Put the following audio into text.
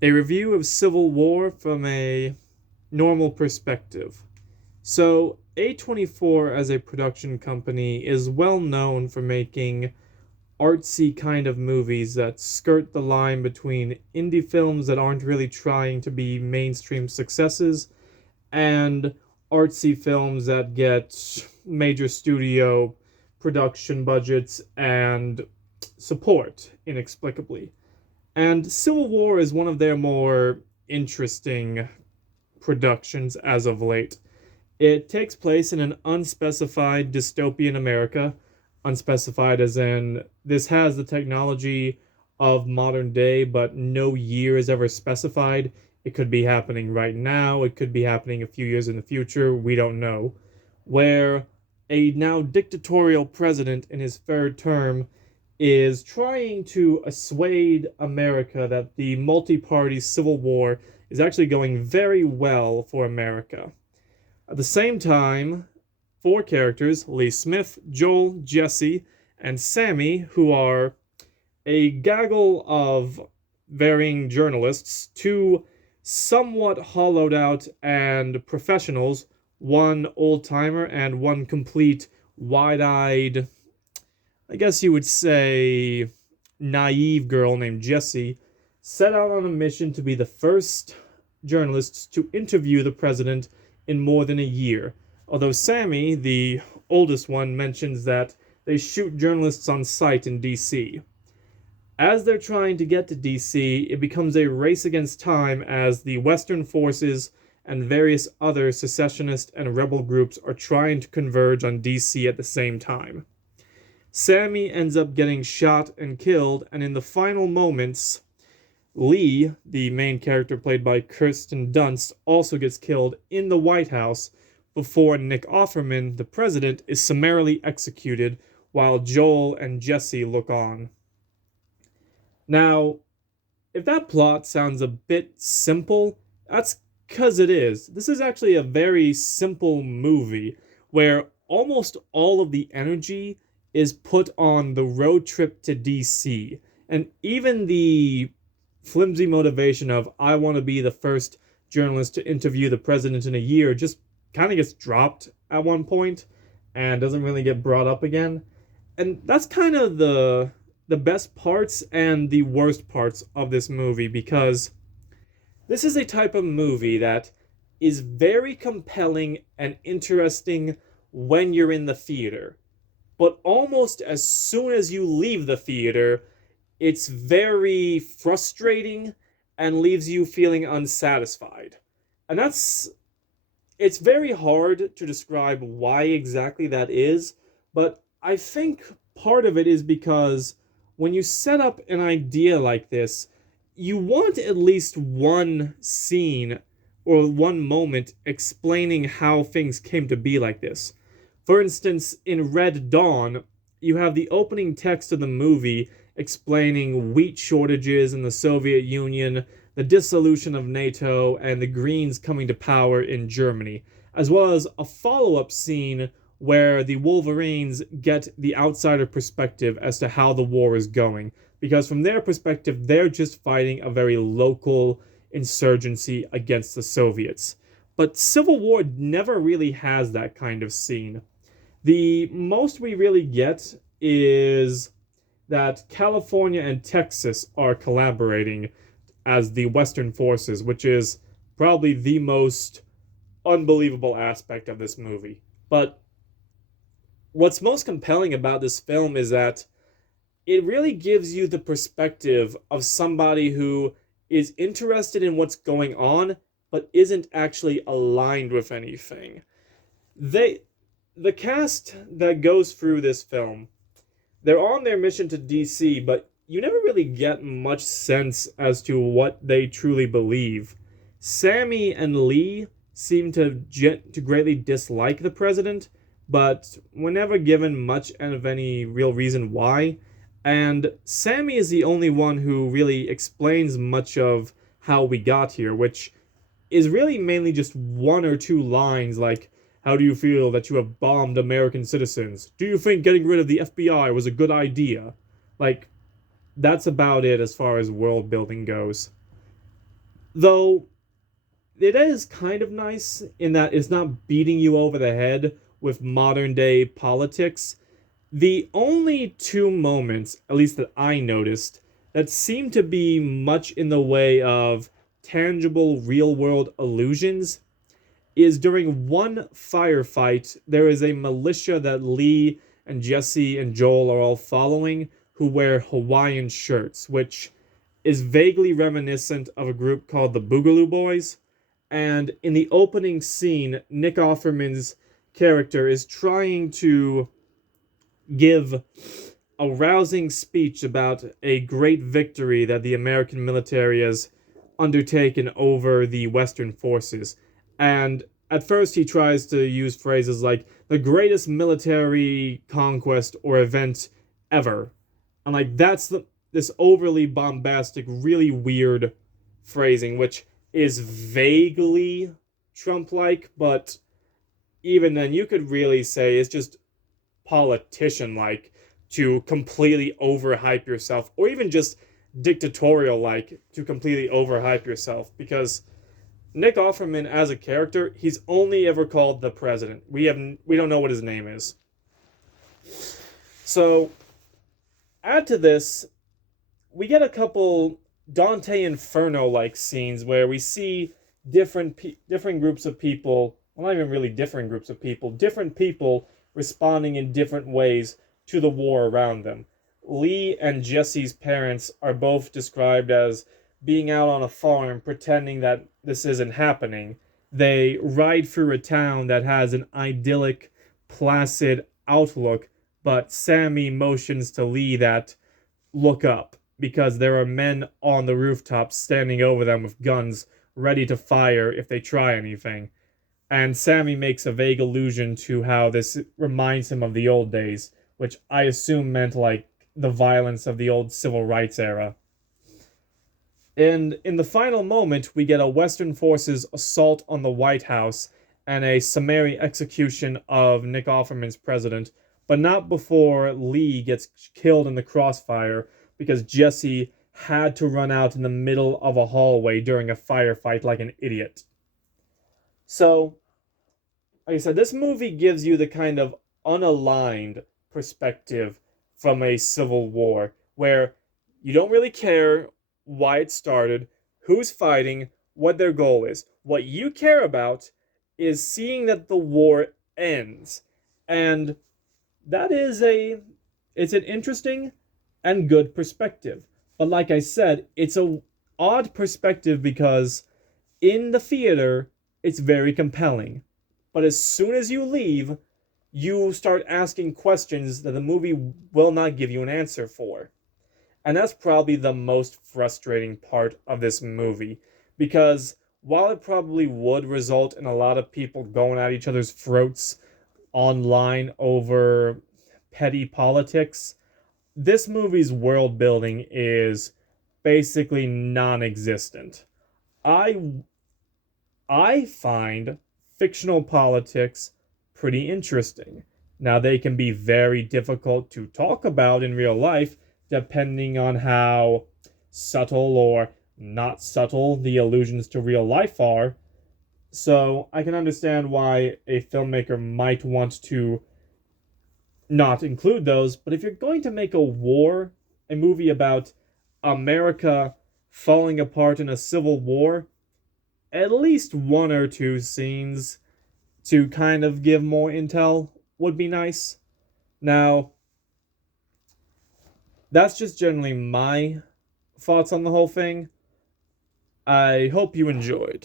A review of Civil War from a normal perspective. So, A24 as a production company is well known for making artsy kind of movies that skirt the line between indie films that aren't really trying to be mainstream successes and artsy films that get major studio production budgets and support inexplicably. And Civil War is one of their more interesting productions as of late. It takes place in an unspecified dystopian America. Unspecified as in, this has the technology of modern day, but no year is ever specified. It could be happening right now, it could be happening a few years in the future, we don't know. Where a now dictatorial president in his third term is trying to assuade America that the multi party civil war is actually going very well for America. At the same time, four characters Lee Smith, Joel, Jesse, and Sammy, who are a gaggle of varying journalists, two somewhat hollowed out and professionals, one old timer and one complete wide eyed, I guess you would say, naive girl named Jessie, set out on a mission to be the first journalists to interview the president in more than a year. Although Sammy, the oldest one, mentions that they shoot journalists on site in DC. As they're trying to get to DC, it becomes a race against time as the Western forces and various other secessionist and rebel groups are trying to converge on DC at the same time. Sammy ends up getting shot and killed, and in the final moments, Lee, the main character played by Kirsten Dunst, also gets killed in the White House before Nick Offerman, the president, is summarily executed while Joel and Jesse look on. Now, if that plot sounds a bit simple, that's because it is. This is actually a very simple movie where almost all of the energy is put on the road trip to DC. And even the flimsy motivation of, I want to be the first journalist to interview the president in a year, just kind of gets dropped at one point and doesn't really get brought up again. And that's kind of the best parts and the worst parts of this movie, because this is a type of movie that is very compelling and interesting when you're in the theater. But almost as soon as you leave the theater, it's very frustrating and leaves you feeling unsatisfied. And it's very hard to describe why exactly that is, but I think part of it is because when you set up an idea like this, you want at least one scene or one moment explaining how things came to be like this. For instance, in Red Dawn, you have the opening text of the movie explaining wheat shortages in the Soviet Union, the dissolution of NATO, and the Greens coming to power in Germany, as well as a follow up scene where the Wolverines get the outsider perspective as to how the war is going. Because from their perspective, they're just fighting a very local insurgency against the Soviets. But Civil War never really has that kind of scene. The most we really get is that California and Texas are collaborating as the Western forces, which is probably the most unbelievable aspect of this movie. But what's most compelling about this film is that it really gives you the perspective of somebody who is interested in what's going on but isn't actually aligned with anything. They the cast that goes through this film, they're on their mission to DC, but you never really get much sense as to what they truly believe. Sammy and Lee seem to greatly dislike the president, but were never given much of any real reason why. And Sammy is the only one who really explains much of how we got here, which is really mainly just one or two lines like, how do you feel that you have bombed American citizens? Do you think getting rid of the FBI was a good idea? Like, that's about it as far as world building goes. Though it is kind of nice in that it's not beating you over the head with modern day politics. The only two moments, at least that I noticed, that seem to be much in the way of tangible real world illusions is during one firefight, there is a militia that Lee and Jesse and Joel are all following who wear Hawaiian shirts, which is vaguely reminiscent of a group called the Boogaloo Boys. And in the opening scene, Nick Offerman's character is trying to give a rousing speech about a great victory that the American military has undertaken over the Western forces. And at first, he tries to use phrases like the greatest military conquest or event ever. And like this overly bombastic, really weird phrasing, which is vaguely Trump like, but even then, you could really say it's just politician like to completely overhype yourself, or even just dictatorial like to completely overhype yourself. Because Nick Offerman as a character, he's only ever called the president. We don't know what his name is. So add to this, we get a couple Dante Inferno like scenes where we see different groups of people, well, not even really different groups of people, different people responding in different ways to the war around them. Lee and Jesse's parents are both described as being out on a farm pretending that this isn't happening. They ride through a town that has an idyllic, placid outlook, but Sammy motions to Lee that look up because there are men on the rooftops standing over them with guns ready to fire if they try anything. And Sammy makes a vague allusion to how this reminds him of the old days, which I assume meant like the violence of the old civil rights era. And in the final moment, we get a Western forces assault on the White House and a summary execution of Nick Offerman's president, but not before Lee gets killed in the crossfire because Jesse had to run out in the middle of a hallway during a firefight like an idiot. So, like I said, this movie gives you the kind of unaligned perspective from a civil war where you don't really care why it started, who's fighting, what their goal is. What you care about is seeing that the war ends. And that is it's an interesting and good perspective. But like I said, it's a odd perspective because in the theater it's very compelling. But as soon as you leave, you start asking questions that the movie will not give you an answer for. And that's probably the most frustrating part of this movie. Because while it probably would result in a lot of people going at each other's throats online over petty politics, this movie's world building is basically non existent. I I find fictional politics pretty interesting. Now, they can be very difficult to talk about in real life, depending on how subtle or not subtle the allusions to real life are. So, I can understand why a filmmaker might want to not include those, but if you're going to make a movie about America falling apart in a civil war, at least one or two scenes to kind of give more intel would be nice. Now, that's just generally my thoughts on the whole thing. I hope you enjoyed.